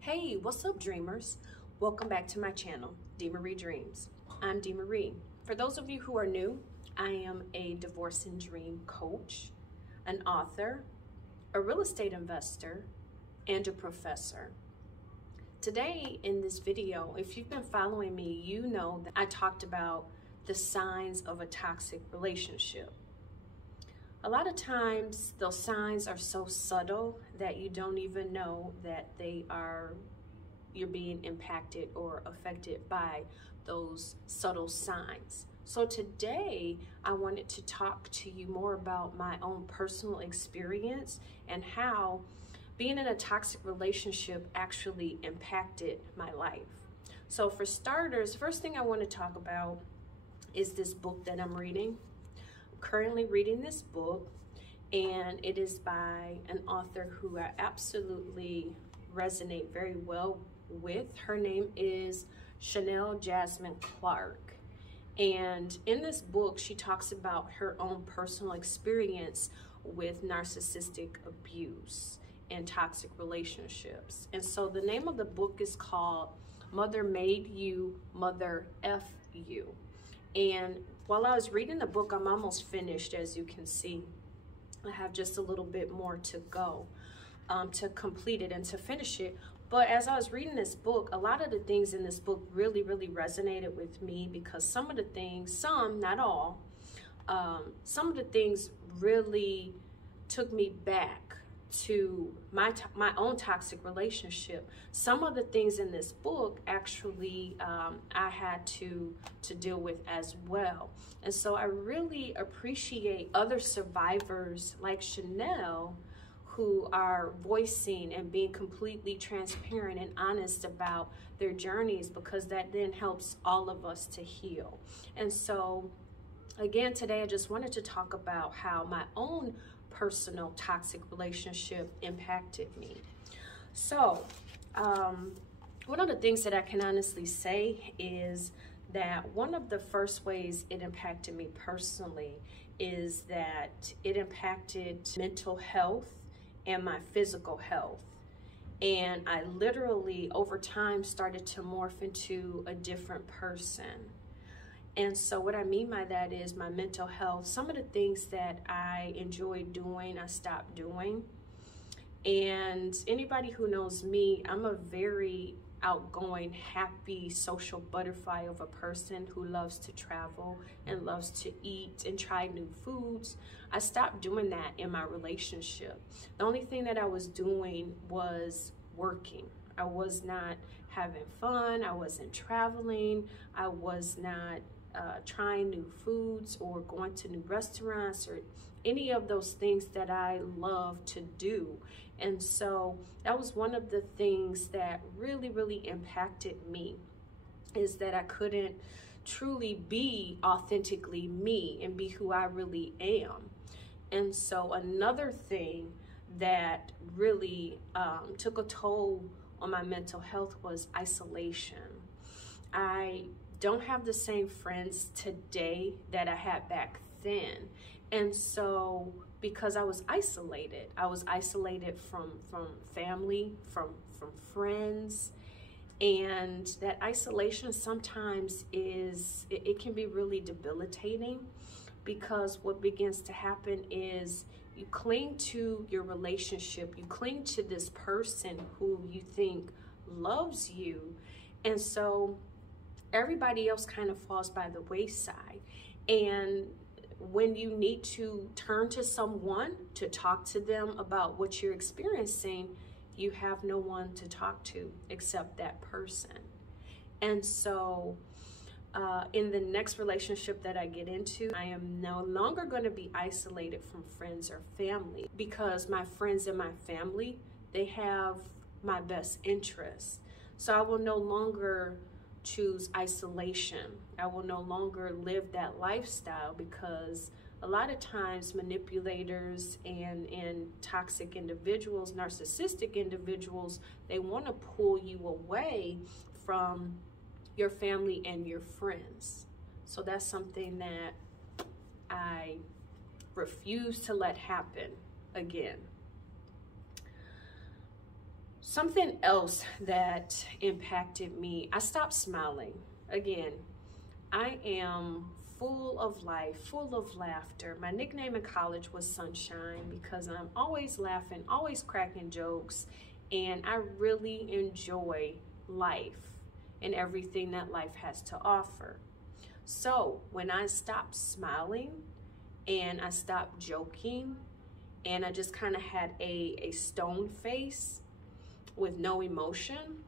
Hey, what's up, dreamers? Welcome back to my channel, D. Marie Dreams. I'm D. Marie. For those of you who are new, I am a divorce and dream coach, an author, a real estate investor, and a professor. Today in this video, if you've been following me, you know that I talked about the signs of a toxic relationship. A lot of times those signs are so subtle that you don't even know that you're being impacted or affected by those subtle signs. So today I wanted to talk to you more about my own personal experience and how being in a toxic relationship actually impacted my life. So for starters, first thing I want to talk about is this book that I'm reading. Currently reading this book, and it is by an author who I absolutely resonate very well with. Her name is Chanel Jasmine Clark, and in this book she talks about her own personal experience with narcissistic abuse and toxic relationships. And so the name of the book is called Mother Made You, Mother F You. And while I was reading the book, I'm almost finished, as you can see. I have just a little bit more to go to complete it and to finish it. But as I was reading this book, a lot of the things in this book really resonated with me, because some of the things, some, not all, some of the things really took me back to my own toxic relationship. Some of the things in this book actually I had to deal with as well. And so I really appreciate other survivors like Chanel who are voicing and being completely transparent and honest about their journeys, because that then helps all of us to heal. And so again, today I just wanted to talk about how my own personal toxic relationship impacted me. So one of the things that I can honestly say is that one of the first ways it impacted me personally is that it impacted mental health and my physical health. And I literally over time started to morph into a different person. And so what I mean by that is my mental health, some of the things that I enjoyed doing, I stopped doing. And anybody who knows me, I'm a very outgoing, happy, social butterfly of a person who loves to travel and loves to eat and try new foods. I stopped doing that in my relationship. The only thing that I was doing was working. I was not having fun. I wasn't traveling. I was not trying new foods or going to new restaurants or any of those things that I love to do. And so that was one of the things that really impacted me, is that I couldn't truly be authentically me and be who I really am. And so another thing that really took a toll on my mental health was isolation. I don't have the same friends today that I had back then. And so because I was isolated from family, from friends, and that isolation sometimes it can be really debilitating, because what begins to happen is you cling to your relationship, you cling to this person who you think loves you, and so everybody else kind of falls by the wayside. And when you need to turn to someone to talk to them about what you're experiencing, you have no one to talk to except that person. And so in the next relationship that I get into, I am no longer going to be isolated from friends or family, because my friends and my family, they have my best interests. So I will no longer choose isolation. I will no longer live that lifestyle, because a lot of times manipulators and toxic individuals, narcissistic individuals, they want to pull you away from your family and your friends. So that's something that I refuse to let happen again. Something else that impacted me, I stopped smiling. Again, I am full of life, full of laughter. My nickname in college was Sunshine because I'm always laughing, always cracking jokes, and I really enjoy life and everything that life has to offer. So when I stopped smiling and I stopped joking and I just kind of had a stone face with no emotion,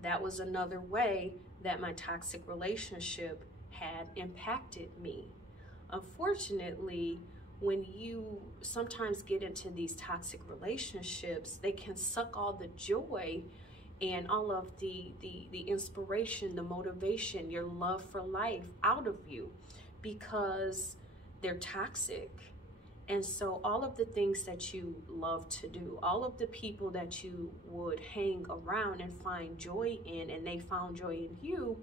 that was another way that my toxic relationship had impacted me. Unfortunately, when you sometimes get into these toxic relationships, they can suck all the joy and all of the inspiration, the motivation, your love for life out of you because they're toxic. And so all of the things that you love to do, all of the people that you would hang around and find joy in, and they found joy in you,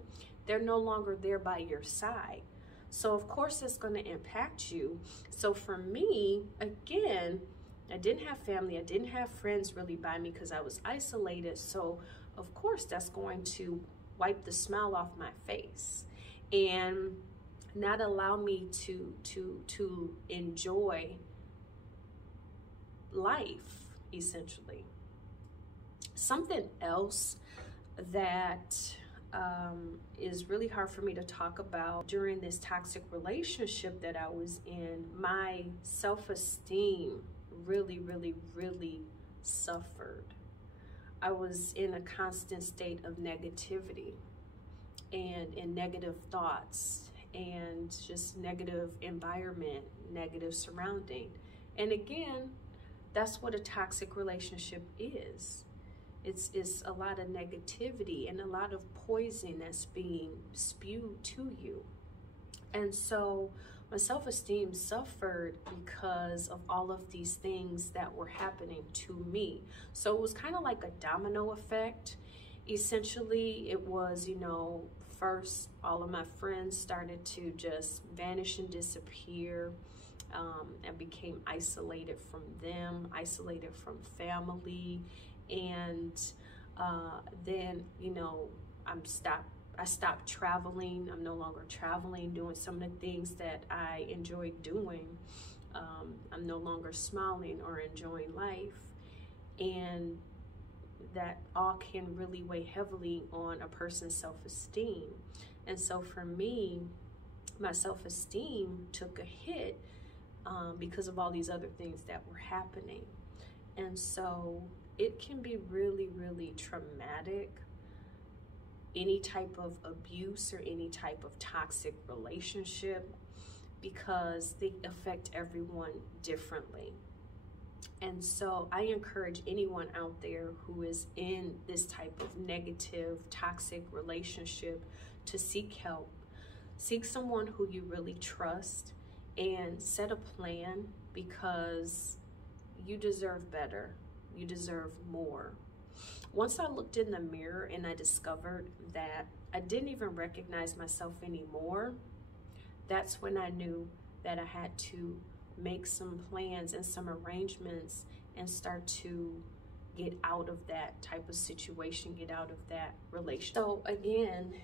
they're no longer there by your side. So of course it's going to impact you. So for me, again, I didn't have family, I didn't have friends really by me because I was isolated. So of course that's going to wipe the smile off my face and not allow me to enjoy life, essentially. Something else that is really hard for me to talk about during this toxic relationship that I was in, my self-esteem really suffered. I was in a constant state of negativity and in negative thoughts and just negative environment, negative surrounding. And again, that's what a toxic relationship is. It's a lot of negativity and a lot of poison that's being spewed to you. And so my self-esteem suffered because of all of these things that were happening to me. So it was kind of like a domino effect. Essentially, it was, first all of my friends started to just vanish and disappear. And became isolated from them, isolated from family. And then, I stopped traveling. I'm no longer traveling, doing some of the things that I enjoyed doing. I'm no longer smiling or enjoying life. And that all can really weigh heavily on a person's self-esteem. And so for me, my self-esteem took a hit because of all these other things that were happening. And so it can be really traumatic, any type of abuse or any type of toxic relationship, because they affect everyone differently. And so I encourage anyone out there who is in this type of negative, toxic relationship to seek help. Seek someone who you really trust and set a plan, because you deserve better. You deserve more. Once I looked in the mirror and I discovered that I didn't even recognize myself anymore, that's when I knew that I had to make some plans and some arrangements and start to get out of that type of situation, get out of that relationship. So again,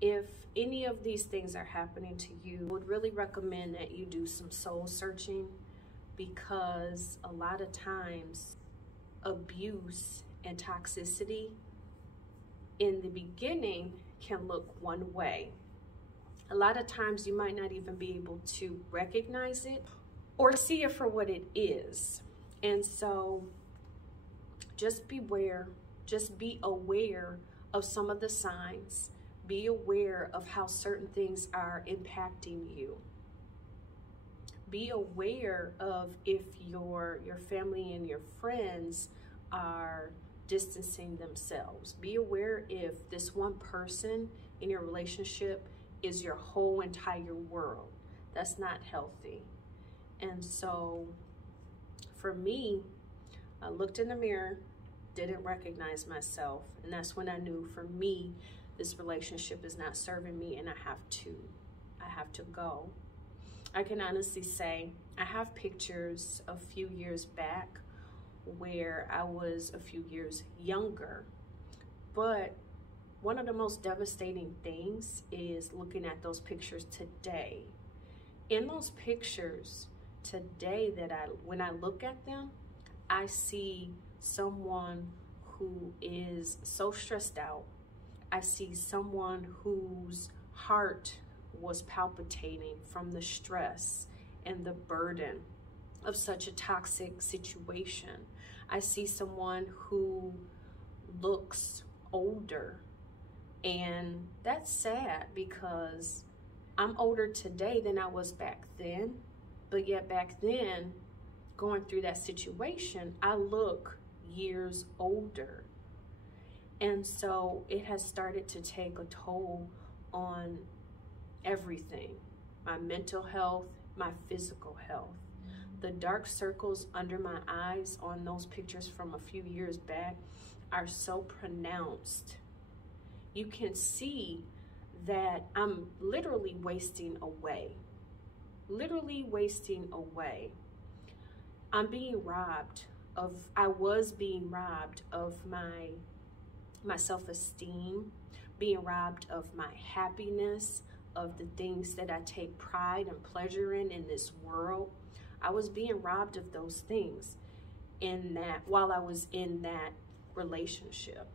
if any of these things are happening to you, I would really recommend that you do some soul searching, because a lot of times abuse and toxicity in the beginning can look one way. A lot of times you might not even be able to recognize it or see it for what it is. And so just beware, just be aware of some of the signs. Be aware of how certain things are impacting you. Be aware of if your family and your friends are distancing themselves. Be aware if this one person in your relationship is your whole entire world. That's not healthy. And so for me, I looked in the mirror, didn't recognize myself, and that's when I knew, for me, this relationship is not serving me and I have to go. I can honestly say I have pictures a few years back where I was a few years younger. But one of the most devastating things is looking at those pictures today. In those pictures today, when I look at them, I see someone who is so stressed out. I see someone whose heart was palpitating from the stress and the burden of such a toxic situation. I see someone who looks older, and that's sad because I'm older today than I was back then, but yet back then, going through that situation, I look years older. And so it has started to take a toll on everything, my mental health, my physical health. The dark circles under my eyes on those pictures from a few years back are so pronounced. You can see that I'm literally wasting away. Literally wasting away. I was being robbed of my self-esteem, being robbed of my happiness, of the things that I take pride and pleasure in this world. I was being robbed of those things while I was in that relationship.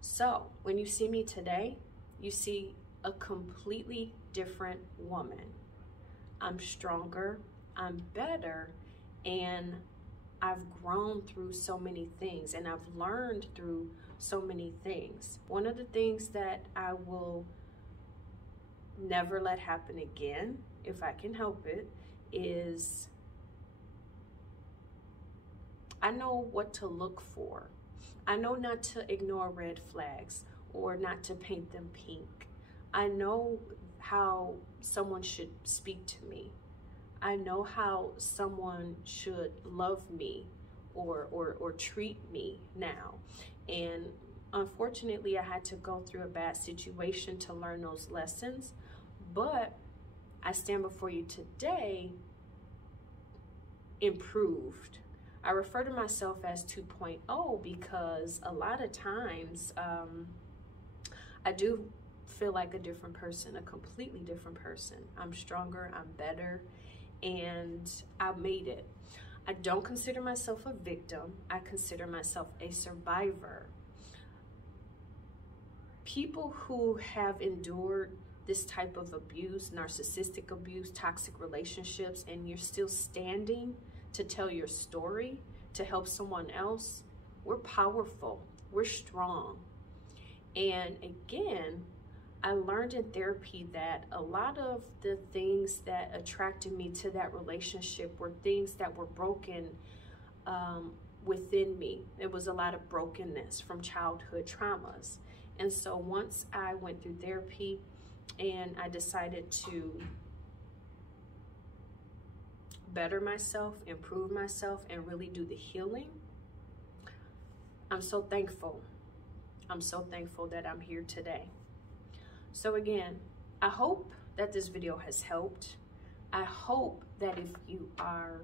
So when you see me today, you see a completely different woman. I'm stronger, I'm better, and I've grown through so many things, and I've learned through so many things. One of the things that I will never let happen again, if I can help it, is I know what to look for. I know not to ignore red flags or not to paint them pink. I know how someone should speak to me. I know how someone should love me or treat me now. And unfortunately, I had to go through a bad situation to learn those lessons. But I stand before you today improved. I refer to myself as 2.0 because a lot of times I do feel like a different person, a completely different person. I'm stronger, I'm better, and I made it. I don't consider myself a victim. I consider myself a survivor. People who have endured this type of abuse, narcissistic abuse, toxic relationships, and you're still standing to tell your story, to help someone else, we're powerful, we're strong. And again, I learned in therapy that a lot of the things that attracted me to that relationship were things that were broken within me. It was a lot of brokenness from childhood traumas. And so once I went through therapy and I decided to better myself, improve myself, and really do the healing, I'm so thankful. I'm so thankful that I'm here today. So again, I hope that this video has helped. I hope that if you are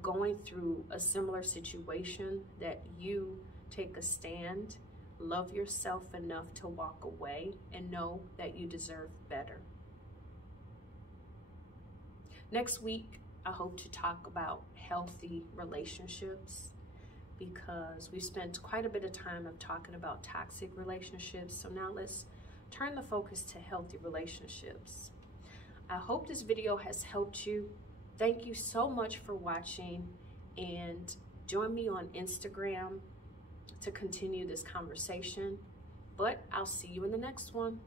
going through a similar situation, that you take a stand, love yourself enough to walk away, and know that you deserve better. Next week, I hope to talk about healthy relationships, because we've spent quite a bit of time of talking about toxic relationships. So now let's turn the focus to healthy relationships. I hope this video has helped you. Thank you so much for watching, and join me on Instagram to continue this conversation. But I'll see you in the next one.